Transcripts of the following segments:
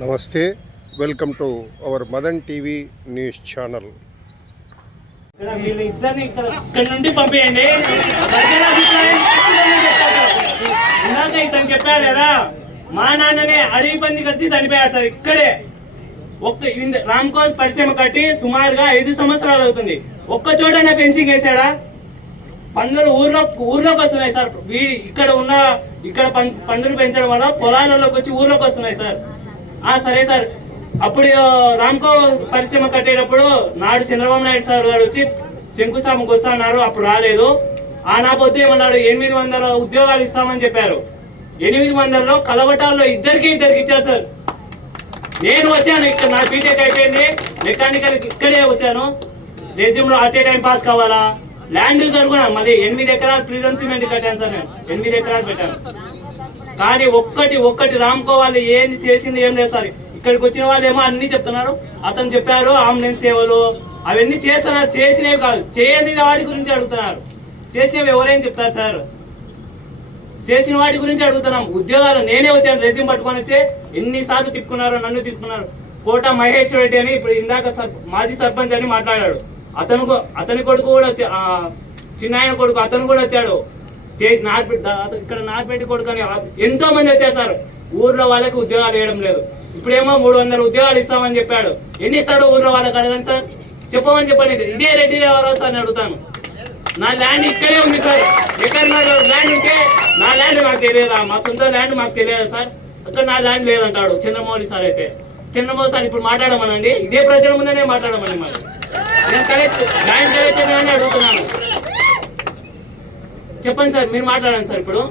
నమస్తే welcome to our Madan TV news channel. నుండి పంపేయండి. ప్రజల ఇందాక ఇతను చెప్పాడు కదా మా నాన్ననే అడవి పంది కలిసి చనిపోయాడు సార్ ఇక్కడే. ఒక్క రామ్ రామ్కోల్ పరిశ్రమ కట్టి సుమారుగా ఐదు సంవత్సరాలు అవుతుంది. ఒక్క చోటనే ఫెన్సింగ్ వేసాడా? పందులు ఊర్లో ఊర్లోకి వస్తున్నాయి సార్. వీడి ఇక్కడ ఉన్న ఇక్కడ పందులు పెంచడం వల్ల పొలాలలోకి వచ్చి ఊర్లోకి వస్తున్నాయి సార్. ఆ సరే సార్. అప్పుడు రామ్కో పరిశ్రమ కట్టేటప్పుడు నాడు చంద్రబాబు నాయుడు సార్ గారు వచ్చి శంకుస్థాపనకు వస్తున్నారు అప్పుడు రాలేదు. ఆ నా పొద్దు ఏమన్నారు ఎనిమిది వందల ఉద్యోగాలు ఇస్తామని చెప్పారు. ఎనిమిది వందలలో కలవటాల్లో ఇద్దరికి ఇద్దరికి ఇచ్చారు సార్. నేను వచ్చాను ఇక్కడ నా బీటెక్ అయిపోయింది. మెకానికల్ ఇక్కడే వచ్చాను. రెజ్యూమ్లో అట్ ఏ టైం పాస్ కావాలా? ల్యాండ్ యూజర్ కూడా మళ్ళీ ఎనిమిది ఎకరాలు ప్రిజన్ సిమెంట్ కట్టాను సార్ నేను. ఎనిమిది ఎకరాలు పెట్టాను. కానీ ఒక్కటి ఒక్కటి రామ్కోవాలి ఏంది చేసింది ఏం లేదు సార్. ఇక్కడికి వచ్చిన వాళ్ళు ఏమో అన్ని చెప్తున్నారు. అతను చెప్పారు అంబులెన్స్ సేవలు అవన్నీ చేస్తున్నారు చేసినవి కాదు. చేయని వాడి గురించి అడుగుతున్నారు. చేసినవి ఎవరేం చెప్తారు సార్? చేసిన వాటి గురించి అడుగుతున్నాం. ఉద్యోగాలు నేనే వచ్చాను రెజ్యూమ్ పట్టుకొని వచ్చే. ఎన్నిసార్లు తిప్పుకున్నారు నన్ను తిప్పుకున్నారు. కోట మహేష్ రెడ్డి అని ఇప్పుడు ఇందాక మాజీ సర్పంచ్ అని మాట్లాడాడు. అతను అతని కొడుకు కూడా చిన్న ఆయన చిన్నాయన కొడుకు అతను కూడా వచ్చాడు. తే- ఇక్కడ నార్పేట కొడుకు అని ఎంతో మంది వచ్చారు సార్ ఊర్లో వాళ్ళకి ఉద్యోగాలు వేయడం లేదు. ఇప్పుడేమో మూడు వందల ఉద్యోగాలు ఇస్తామని చెప్పాడు. ఎన్ని ఇస్తాడు ఊర్లో వాళ్ళకి అడగండి సార్. చెప్పమని చెప్పండి. ఇదే రెడ్డి రావారావు సార్ అని అడుగుతాను. నా ల్యాండ్ ఇక్కడే ఉంది సార్. ఎక్కడ నా ల్యాండ్ ఉంటే నా ల్యాండ్ నాకు తెలియదా? మా సొంత ల్యాండ్ మాకు తెలియదు సార్? అక్కడ నా ల్యాండ్ లేదంటాడు చంద్రమౌళి సార్ అయితే. చంద్రమౌళి సార్ ఇప్పుడు మాట్లాడమనండి. ఇదే ప్రజల ముందనే మాట్లాడమని మరి. నేను కరెక్ట్ ల్యాండ్ కరెక్ట్ అని అడుగుతున్నాను. చెప్పండి సార్ మీరు మాట్లాడండి సార్ ఇప్పుడు.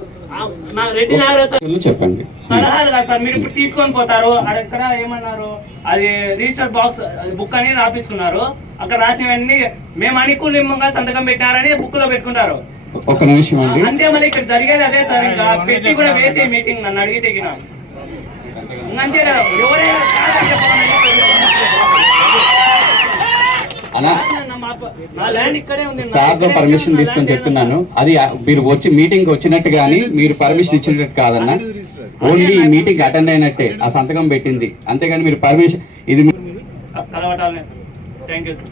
రెడ్డి నాగరాజ్ సార్. చెప్పండి. సలహాలు కాదు సార్ మీరు ఇప్పుడు తీసుకొని పోతారు అక్కడ ఏమన్నారు? అది రిజిస్టర్ బాక్స్ బుక్ అని రాపించుకున్నారు. అక్కడ రాసినవన్నీ మేము అనుకూలంగా సంతకం పెట్టినారని బుక్లో పెట్టుకుంటారు ఒక నిమిషం అండి. అంతే మళ్ళీ ఇక్కడ జరిగేది అదే సార్ ఇంకా పెట్టి కూడా వేస్ట్ మీటింగ్ నన్ను అడిగితే గిన. ఇంక అంతే కదా ఎవరైనా అలా? నా మా- నా ల్యాండ్ ఇక్కడే ఉంది. నా సార్తో ఇక్కడే పర్మిషన్ తీసుకొని చెప్తున్నాను. అది మీరు వచ్చి మీటింగ్ వచ్చినట్టు కానీ మీరు పర్మిషన్ ఇచ్చినట్టు కాదన్న. ఓన్లీ ఈ మీటింగ్ అటెండ్ అయినట్టే. ఆ సంతకం పెట్టింది. అంతేగాని మీరు పర్మిషన్ ఇది కలవటాలనే థ్యాంక్ యూ సార్